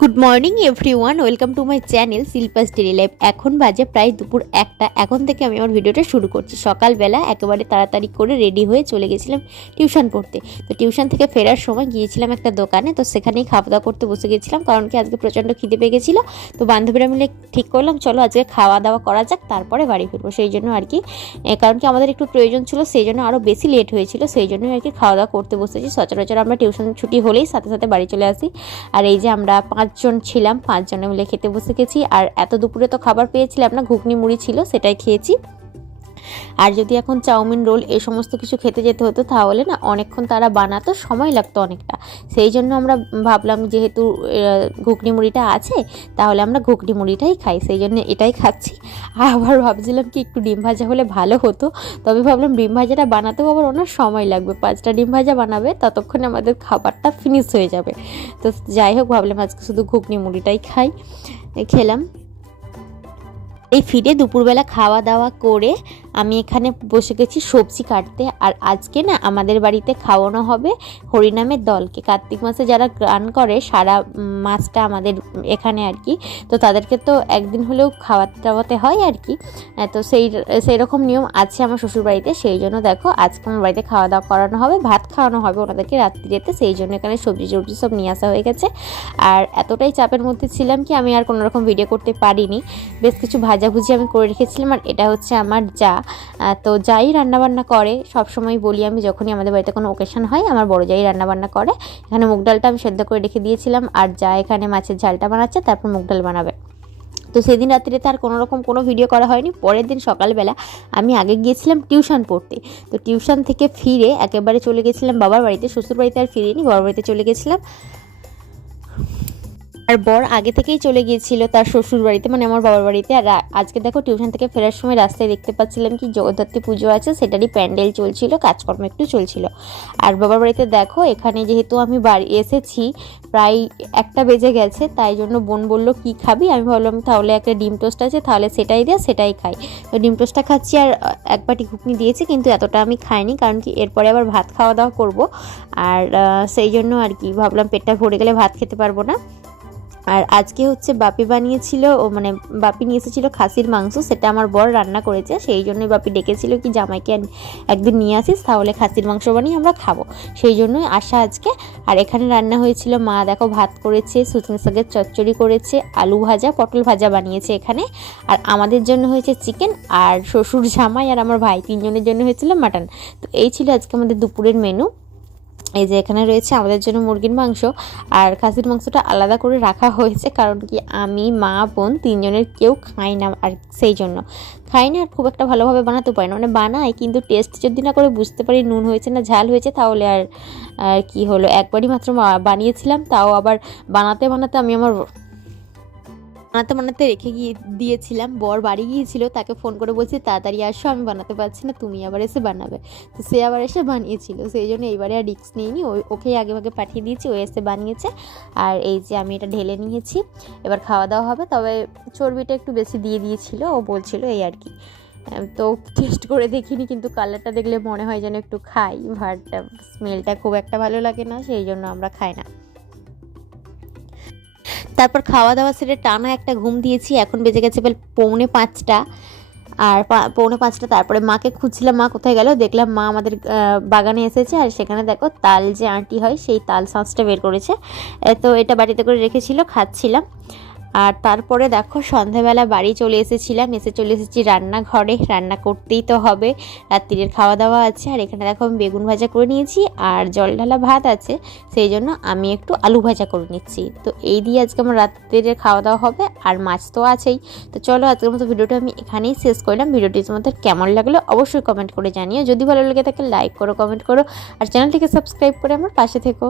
Good morning everyone welcome to my channel Shilpa's daily life এখন বাজে প্রায় দুপুর একটা। এখন থেকে আমি আমার ভিডিওটা শুরু করছি। সকালবেলা একেবারে তাড়াতাড়ি করে রেডি হয়ে চলে গেছিলাম টিউশন পড়তে। তো টিউশন থেকে ফেরার সময় গিয়েছিলাম একটা দোকানে। তো সেখানেই খাওয়া দাওয়া করতে বসে গেছিলাম। কারণ কি আজকে প্রচণ্ড খিদে পেয়ে গেছিল। তো বান্ধবীরা মিলে ঠিক করলাম, চলো আজকে খাওয়া দাওয়া করা যাক, তারপরে বাড়ি ফিরবো। সেই জন্য আর কি কারণ কি আমাদের একটু প্রয়োজন ছিল, সেই জন্য আরও বেশি লেট হয়েছিল। সেই জন্যই আর কি খাওয়া দাওয়া করতে বসেছি। সচরাচর আমরা টিউশন ছুটি হলেই সাথে সাথে বাড়ি চলে আসি। আর এই যে আমরা পাঁচজন ছিলাম, পাঁচজনে মিলে খেতে বসে গেছি। আর এত দুপুরে তো খাবার পেয়েছিলাম না, ঘুগনি মুড়ি ছিল, সেটাই খেয়েছি। আর যদি এখন চাউমিন রোল এই সমস্ত কিছু খেতে যেতে হতো, তাহলে না অনেকক্ষণ তারা বানাতো, সময় লাগতো অনেকটা। সেই জন্য আমরা ভাবলাম যেহেতু ঘুগনি মুড়িটা আছে, তাহলে আমরা ঘুগনি মুড়িটাই খাই। সেই জন্য এটাই খাচ্ছি। আর আবার ভাবছিলাম কি একটু ডিম ভাজা হলে ভালো হতো, তবে ভাবলাম ডিম ভাজাটা বানাতেও আবার ওনার সময় লাগবে। পাঁচটা ডিম ভাজা বানাবে, ততক্ষণে আমাদের খাবারটা ফিনিশ হয়ে যাবে। তো যাই হোক, ভাবলাম আজকে শুধু ঘুগনি মুড়িটাই খাই। খেলাম। এই ফিরে দুপুরবেলা খাওয়া দাওয়া করে আমি এখানে বসে গেছি সবজি কাটতে। আর আজকে না আমাদের বাড়িতে খাওয়ানো হবে হরিনামের দলকে। কার্তিক মাসে যারা গান করে, সারা মাসটা আমাদের এখানে আর কি। তো তাদেরকে তো একদিন হলেও খাওয়াতে টাওয়াতে হয় আর কি। তো সেই সেই রকম নিয়ম আছে আমার শ্বশুর বাড়িতে সেই জন্য দেখো, আজকে আমার বাড়িতে খাওয়া দাওয়া করানো হবে, ভাত খাওয়ানো হবে ওনাদেরকে রাত্রিতে সেই জন্য এখানে সবজি টবজি সব নিয়ে আসা হয়ে গেছে। আর এতটাই চাপের মধ্যে ছিলাম কি, আমি আর কোনো রকম ভিডিও করতে পারিনি। বেশ কিছু ভাজাভুজি আমি করে রেখেছিলাম। আর এটা হচ্ছে আমার যা। তো যাই রান্নাবান্না করে, সব সময় বলি আমি যখনই আমাদের বাড়িতে কোনো ওকেশন হয়, আমার বড় যাই রান্নাবান্না করে, এখানে মুগ ডালটা আমি সেদ্ধ করে রেখে দিয়েছিলাম, আর যা এখানে মাছের ঝালটা বানাচ্ছে, তারপর মুগ ডাল বানাবে। তো সেদিন রাত্রিতে আর কোনো রকম কোনো ভিডিও করা হয়নি, পরের দিন সকালবেলা আমি আগে গিয়েছিলাম টিউশন পড়তে। তো টিউশন থেকে ফিরে একেবারে চলে গেছিলাম বাবার বাড়িতে শ্বশুর বাড়িতে আর ফিরিনি, বাবার বাড়িতে চলে গেছিলাম। আর বর আগে থেকেই চলে গিয়েছিল তার শ্বশুর বাড়িতে মানে আমার বাবার বাড়িতে। আর আজকে দেখো টিউশন থেকে ফেরার সময় রাস্তায় দেখতে পাচ্ছিলাম কি জগদ্ধাত্রী পুজো আছে, সেটারই প্যান্ডেল চলছিল, কাজকর্ম একটু চলছিল। আর বাবার বাড়িতে দেখো, এখানে যেহেতু আমি বাড়ি এসেছি, প্রায় একটা বেজে গেছে, তাই জন্য বোন বলল, কি খাবি? আমি ভাবলাম, তাহলে একটা ডিম টোস্ট আছে, তাহলে সেটাই দিয়ে সেটাই খাই। তো ডিম টোস্টটা খাচ্ছি আর এক বাটি ঘুগনি দিয়েছি, কিন্তু এতটা আমি খাইনি, কারণ কি এরপরে আবার ভাত খাওয়া দাওয়া করব। আর সেই জন্য আর কি ভাবলাম পেটটা ভরে গেলে ভাত খেতে পারব না। আর আজকে হচ্ছে বাপি বানিয়েছিল, ও মানে বাপি নিয়ে এসেছিল খাসির মাংস, সেটা আমার বর রান্না করেছে, সেই জন্যই বাপি ডেকেছিল কি জামাইকে এক- একদিন নিয়ে আসিস, তাহলে খাসির মাংস বানিয়ে আমরা খাব। সেই জন্যই আসা আজকে, আর এখানে রান্না হয়েছিল, মা দেখো ভাত করেছে সুচনা শাকের চচ্চড়ি করেছে, আলু ভাজা, পটল ভাজা বানিয়েছে এখানে, আর আমাদের জন্য হয়েছে চিকেন, আর শ্বশুর জামাই আর আমার ভাই তিনজনের জন্য হয়েছিল মাটন। তো এই ছিল আজকে আমাদের দুপুরের মেনু এই যে এখানে রয়েছে আমাদের জন্য মুরগির মাংস আর খাসির মাংসটা আলাদা করে রাখা হয়েছে, কারণ কি আমি, মা, বোন তিনজনের কেউ খাই না আর সেই জন্য। খাই না আর খুব একটা ভালোভাবে বানাতে পারি না। মানে বানাই, কিন্তু টেস্ট যদি না করে বুঝতে পারি নুন হয়েছে না ঝাল হয়েছে, তাহলে আর আর কি হলো? একবারই মাত্র বানিয়েছিলাম, তাও আবার বানাতে বানাতে আমি আমার বানাতে বানাতে রেখে গিয়ে দিয়েছিলাম। বর বাড়ি গিয়েছিল, তাকে ফোন করে বলছি, তাড়াতাড়ি আসো, আমি বানাতে পারছি না, তুমি আবার এসে বানাবে। তো সে আবার এসে বানিয়েছিল, সেই জন্য এইবারে আর রিস্ক নিইনি। ওই ওকেই আগে ভাগে পাঠিয়ে দিয়েছি, ও এসে বানিয়েছে। আর এই যে আমি এটা ঢেলে নিয়েছি, এবার খাওয়া দাওয়া হবে। তবে চর্বিটা একটু বেশি দিয়ে দিয়েছিল, ও বলছিল এই আর কি। তো টেস্ট করে দেখিনি, কিন্তু কালারটা দেখলে মনে হয় যেন একটু খাই বাট স্মেলটা খুব একটা ভালো লাগে না, সেই জন্য আমরা খাই না। তারপর খাওয়া দাওয়া সেরে টানা একটা ঘুম দিয়েছি, এখন বেজে গেছে বেল পৌনে পাঁচটা। আর পৌনে পাঁচটা তারপরে মাকে খুঁজছিলাম, মা কোথায় গেল? দেখলাম মা আমাদের বাগানে এসেছে। আর সেখানে দেখো তাল যে আঁটি হয়, সেই তাল শাঁসটা বের করেছে। তো এটা বাড়িতে করে রেখেছিল, খাচ্ছিলাম। আর তারপরে দেখো সন্ধ্যাবেলা বাড়ি চলে এসেছিলাম, এসে চলে এসেছি রান্নাঘরে। রান্না করতেই তো হবে, রাত্রিরের খাওয়া দাওয়া আছে। আর এখানে দেখো, আমি বেগুন ভাজা করে নিয়েছি আর জল ঢালা ভাত আছে। সেই জন্য আমি একটু আলু ভাজা করে নিচ্ছি। তো এই দিয়ে আজকে আমার রাত্রিরের খাওয়া দাওয়া হবে আর মাছ তো আছেই। তো চলো, আজকের মতো ভিডিওটা আমি এখানেই শেষ করলাম। ভিডিওটি তোমাদের কেমন লাগল অবশ্যই কমেন্ট করে জানিও। যদি ভালো লাগে তাকে লাইক করো, কমেন্ট করো। আর চ্যানেলটিকে সাবস্ক্রাইব করে আমার পাশে থেকো।